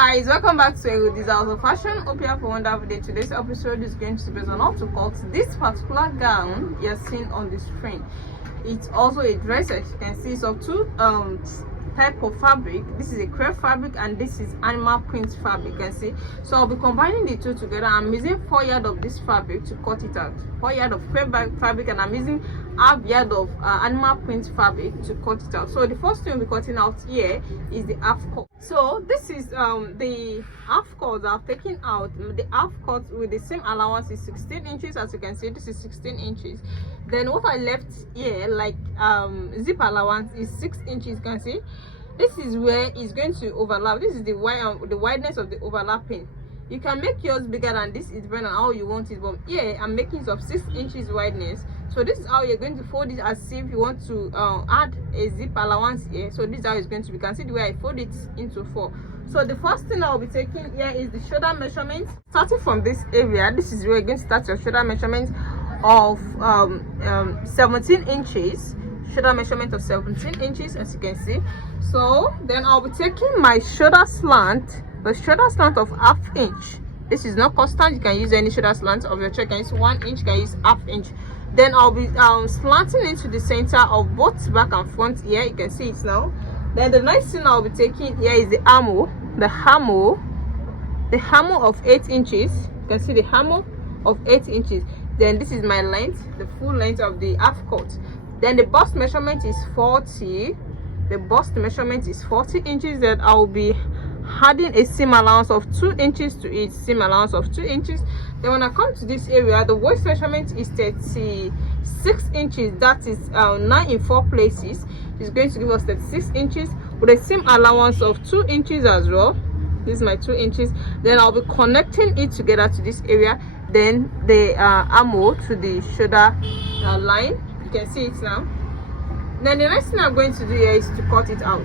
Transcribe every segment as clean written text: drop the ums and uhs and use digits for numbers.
Guys, welcome back to a good design of fashion. Hope you have a wonderful day. Today's episode is going to be based on how to cut this particular gown you're seeing on the screen. It's also a dress, as you can see. So two type of fabric. This is a crepe fabric and this is animal print fabric, you can see. So I'll be combining the two together. I'm using 4 yards of this fabric to cut it out, 4 yards of crepe fabric, and I'm using half yard of animal print fabric to cut it out. So the first thing we'll be cutting out here is the half cut. So this is the half cut I've taken out. The half cut with the same allowance is 16 inches. As you can see, this is 16 inches. Then what I left here, like zip allowance, is 6 inches. You can see this is where it's going to overlap. This is the wideness of the overlapping. You can make yours bigger than this, it depends on how you want it, but here I'm making it of 6 inches wideness. So this is how you're going to fold it, as if you want to add a zip allowance here. So this is how it's going to be. You can see the way I fold it into 4. So the first thing I'll be taking here is the shoulder measurement. Starting from this area, this is where you're going to start your shoulder measurement of 17 inches. Shoulder measurement of 17 inches, as you can see. So then I'll be taking my shoulder slant, the shoulder slant of 1/2 inch. This is not constant. You can use any shoulder slant of your chair. You can use 1 inch, you can use 1/2 inch. Then I'll be slanting into the center of both back and front here. You can see it now. Then the next thing I'll be taking here is the hammer, the hammer of 8 inches. You can see the hammer of 8 inches. Then this is my length, the full length of the half cut. Then the bust measurement is 40. The bust measurement is 40 inches. Then I'll be adding a seam allowance of 2 inches to each, seam allowance of 2 inches. Then when I come to this area, the waist measurement is 36 inches. That is 9 in 4 places. It's going to give us 36 inches with a seam allowance of 2 inches as well. This is my 2 inches. Then I'll be connecting it together to this area. Then the armhole to the shoulder line. You can see it now. Then the next thing I'm going to do here is to cut it out.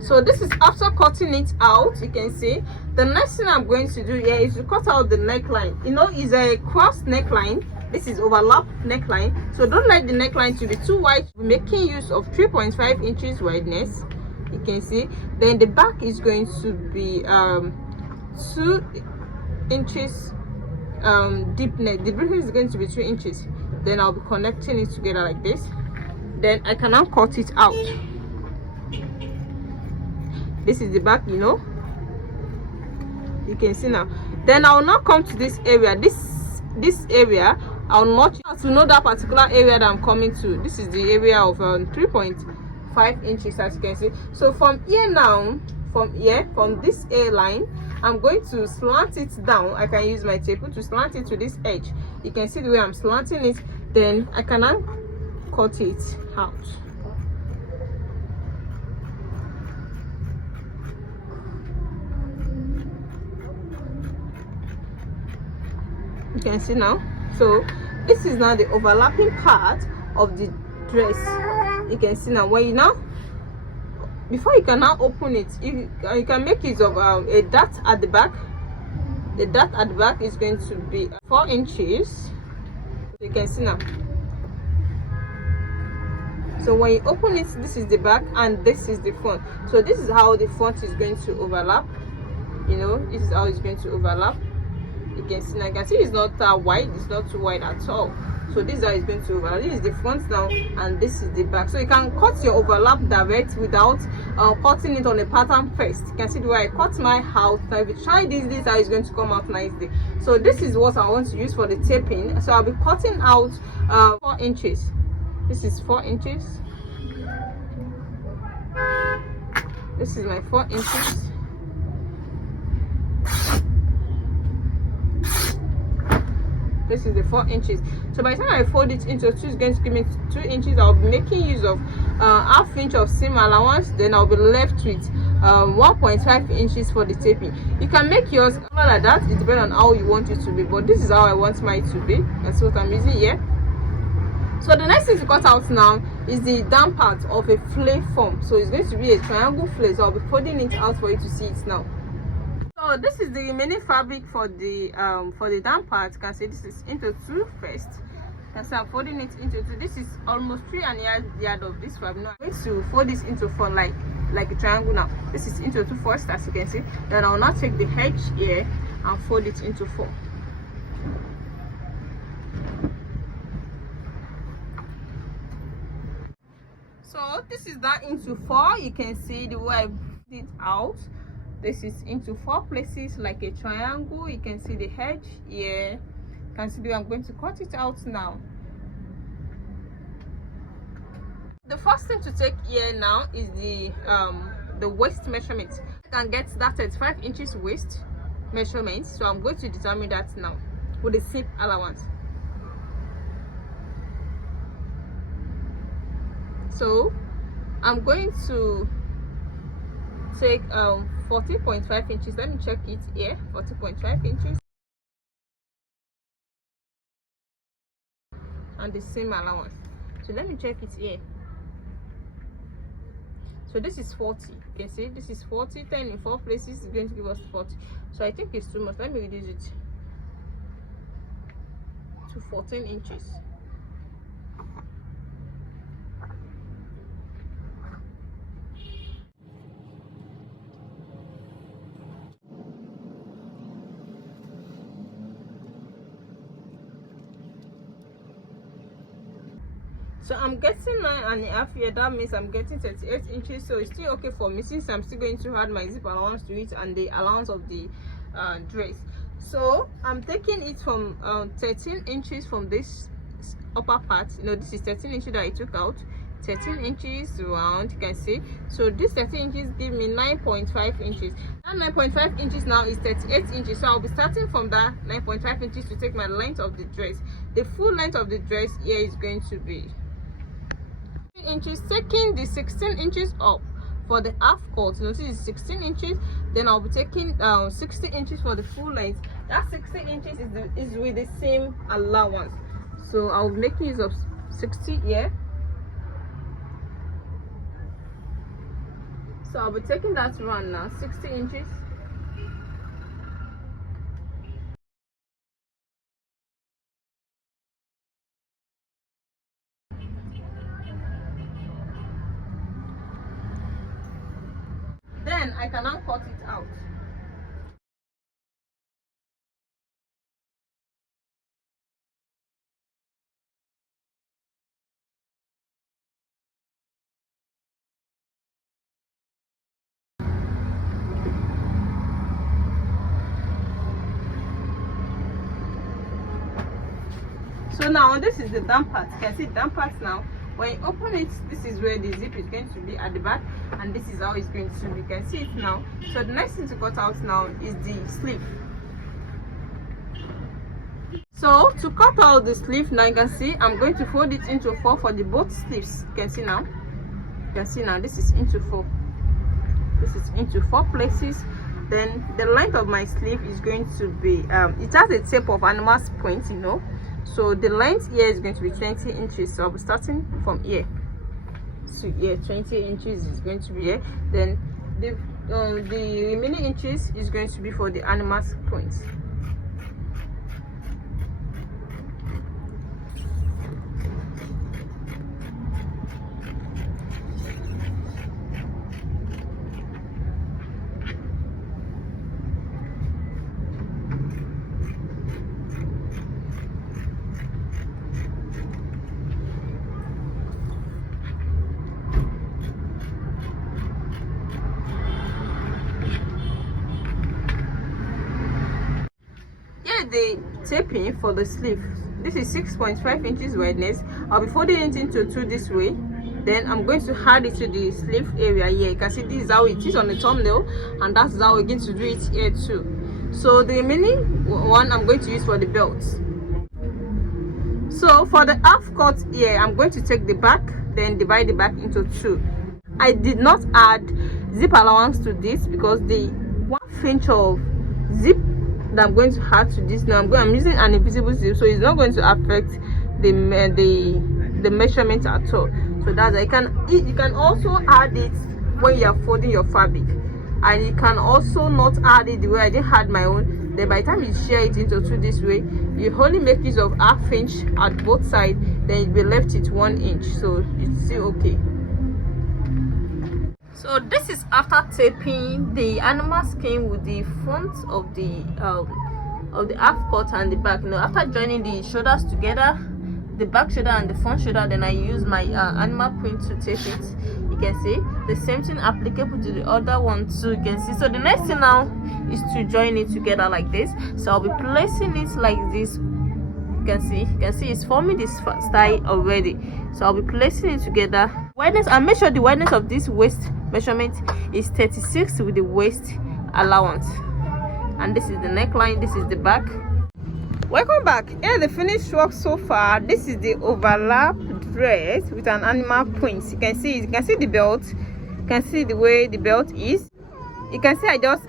So this is after cutting it out. You can see the next thing I'm going to do here is to cut out the neckline. You know, it's a cross neckline. This is overlap neckline, so don't let the neckline to be too wide. We're making use of 3.5 inches wideness. You can see. Then the back is going to be 2 inches deepness. The deepness is going to be 2 inches. Then I'll be connecting it together like this. Then I can now cut it out. This is the back, you know, you can see now. Then I'll now come to this area. This area, I'll not to know that particular area that I'm coming to. This is the area of 3.5 inches, as you can see. So from here now, from this A line, I'm going to slant it down. I can use my tape to slant it to this edge. You can see the way I'm slanting it. Then I can now cut it out. You can see now. So this is now the overlapping part of the dress. You can see now. When you now, before you can now open it, you can make it of a dart at the back. The dart at the back is going to be 4 inches. You can see now. So when you open it, this is the back and this is the front. So this is how the front is going to overlap. You know, this is how it's going to overlap. You can see now. You can see it's not wide. It's not too wide at all. So this is how it's going to overlap. This is the front now and this is the back. So you can cut your overlap direct without cutting it on a pattern first. You can see the way I cut my out. Now if you try this is how it's going to come out nicely. So this is what I want to use for the taping. So I'll be cutting out 4 inches. This is 4 inches. This is my 4 inches. This is the 4 inches. So by the time I fold it into 2, it's going to give me 2 inches. I'll be making use of 1/2 inch of seam allowance. Then I'll be left with 1.5 inches for the taping. You can make yours like that. It depends on how you want it to be, but this is how I want mine to be. That's what I'm using here. So the next thing to cut out now is the down part of a flare form. So it's going to be a triangle flare. So I'll be folding it out for you to see it now. So this is the remaining fabric for the down part. You can see this is into 2 first. And so I'm folding it into two. This is almost 3.5 yards of this fabric. Now I'm going to fold this into four like a triangle. Now this is into two first, as you can see. Then I'll now take the edge here and fold it into four. So this is that into four. You can see the way I put it out. This is into four places like a triangle. You can see the edge here. You can see the way I'm going to cut it out now. The first thing to take here now is the waist measurement. I can get that 35 inches waist measurement, so I'm going to determine that now with the seam allowance. So I'm going to take 40.5 inches. Let me check it here. 40.5 inches and the seam allowance. So let me check it here. So this is 40. You can see this is 40. 10 in 4 places is going to give us 40. So I think it's too much. Let me reduce it to 14 inches. So I'm getting 9.5 here. That means I'm getting 38 inches. So it's still okay for me, since I'm still going to add my zip allowance to it and the allowance of the dress. So I'm taking it from 13 inches from this upper part. You know, this is 13 inches that I took out. 13 inches round, you can see. So this 13 inches give me 9.5 inches. That 9.5 inches now is 38 inches. So I'll be starting from that 9.5 inches to take my length of the dress. The full length of the dress here is going to be inches, taking the 16 inches up for the half cut. Notice it's 16 inches. Then I'll be taking 60 inches for the full length. That 60 inches is with the same allowance. So I'll be making use of 60 here. So I'll be taking that round now, 60 inches. Then I can now cut it out. So now this is the down part. You can see down part now. When you open it, this is where the zip is going to be at the back, and this is how it's going to be. You can see it now. So the next thing to cut out now is the sleeve. So to cut out the sleeve now, you can see I'm going to fold it into four for the both sleeves. You can see now. You can see now this is into four. This is into four places. Then the length of my sleeve is going to be it has a tape of animal's print, you know. So the length here is going to be 20 inches. So I'll be starting from here. So here 20 inches is going to be here. Then the remaining inches is going to be for the animal's points. The taping for the sleeve, this is 6.5 inches wideness. I'll be folding it into two this way. Then I'm going to add it to the sleeve area here. You can see this is how it is on the thumbnail, and that's how we're going to do it here too. So the remaining one I'm going to use for the belt. So for the half cut here, I'm going to take the back, then divide the back into two. I did not add zip allowance to this because the 1/2 inch of zip that I'm going to add to this now, I'm using an invisible zip, so it's not going to affect the measurement at all. So that's you can also add it when you are folding your fabric, and you can also not add it the way I did had my own. Then by the time you share it into two this way, you only make use of ½ inch at both sides, then you'll be left with 1 inch, so it's still okay. So this is after taping the animal skin with the front of the half cut and the back. After joining the shoulders together, the back shoulder and the front shoulder, then I use my animal print to tape it. You can see the same thing applicable to the other one too. You can see. So the next thing now is to join it together like this. So I'll be placing it like this. You can see it's forming this style already. So I'll be placing it together. Wideness, and make sure the wideness of this waist measurement is 36 with the waist allowance. And this is the neckline, this is the back. Welcome back. Here the finished work so far. This is the overlap dress with an animal print. You can see the belt. You can see the way the belt is. You can see I just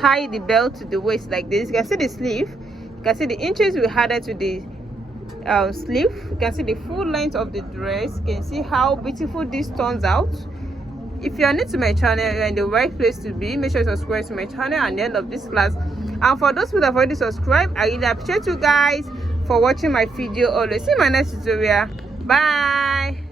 tie the belt to the waist like this. You can see the sleeve. You can see the inches we added to the sleeve. You can see the full length of the dress. You can see how beautiful this turns out. If you are new to my channel, you're in the right place to be. Make sure you subscribe to my channel at the end of this class. And for those who have already subscribed, I really appreciate you guys for watching my video. Always see my next tutorial. Bye.